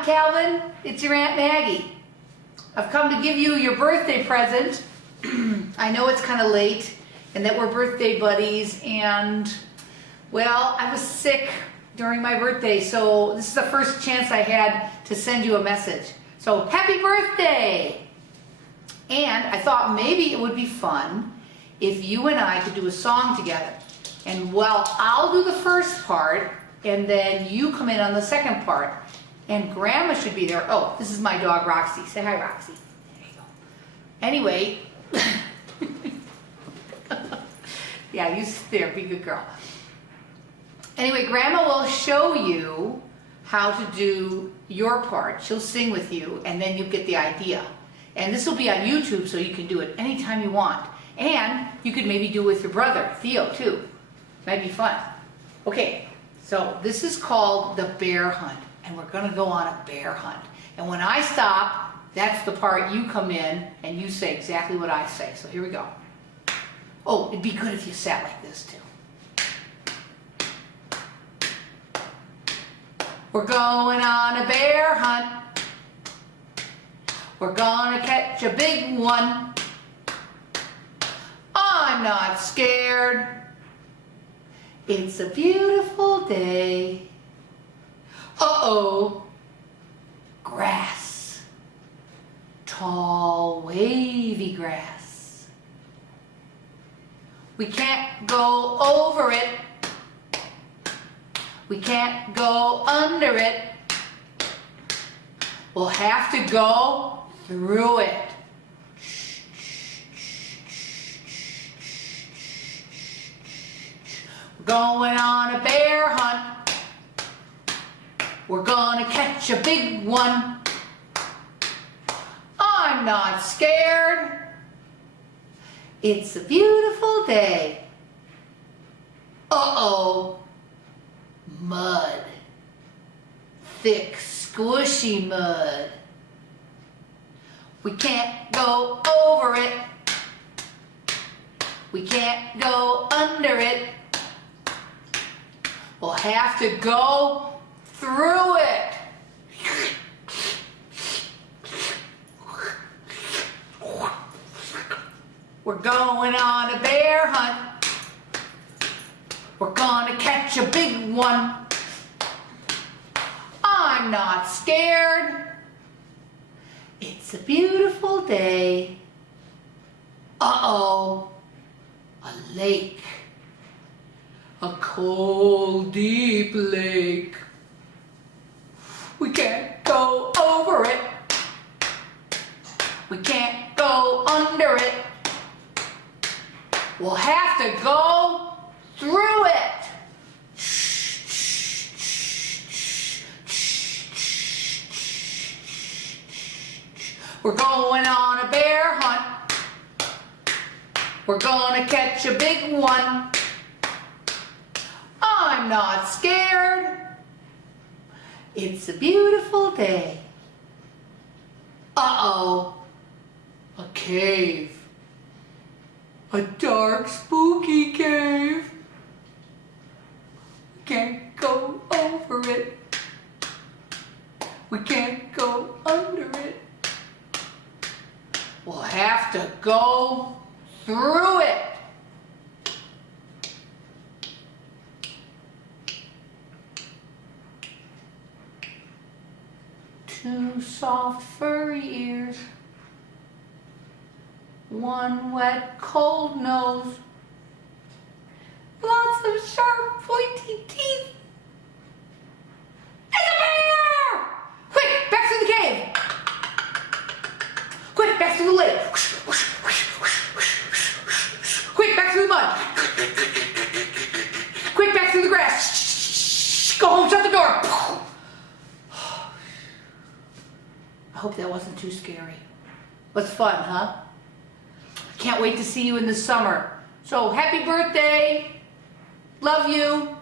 Hi, Calvin. It's your Aunt Maggie. I've come to give you your birthday present. I know it's kind of late and that we're birthday buddies, and well, I was sick during my birthday, so this is the first chance I had to send you a message. So happy birthday! And I thought maybe it would be fun if you and I could do a song together. And well, I'll do the first part and then you come in on the second part. And Grandma should be there. Oh, this is my dog Roxy. Say hi, Roxy. There you go. Anyway, yeah, you sit there, be a good girl. Anyway, Grandma will show you how to do your part. She'll sing with you and then you get the idea. And this will be on YouTube, so you can do it anytime you want. And you could maybe do it with your brother, Theo, too. Might be fun. Okay, so this is called the bear hunt. And we're gonna go on a bear hunt. And when I stop, that's the part you come in and you say exactly what I say. So here we go. Oh, it'd be good if you sat like this too. We're going on a bear hunt. We're gonna catch a big one. I'm not scared. It's a beautiful day. Uh-oh, grass, tall, wavy grass. We can't go over it. We can't go under it. We'll have to go through it. We're going on a bear hunt. We're gonna catch a big one. I'm not scared. It's a beautiful day. Uh-oh, mud. Thick, squishy mud. We can't go over it. We can't go under it. We'll have to go through it. We're going on a bear hunt. We're gonna catch a big one. I'm not scared. It's a beautiful day. Uh-oh, a lake. A cold, deep lake. We can't go over it. We can't go under it. We'll have to go through it. We're going on a bear hunt. We're gonna catch a big one. I'm not scared. It's a beautiful day. Uh-oh, a cave. A dark, spooky cave. We can't go over it. We can't go under it. We'll have to go through it. Two soft furry ears, one wet cold nose, lots of sharp pointy teeth. It's a bear! Quick, back to the cave! Quick, back to the lake! Quick, back to the mud! Quick, back to the grass! Go home, shut the door! I hope that wasn't too scary. What's fun, huh? Can't wait to see you in the summer. So happy birthday. Love you.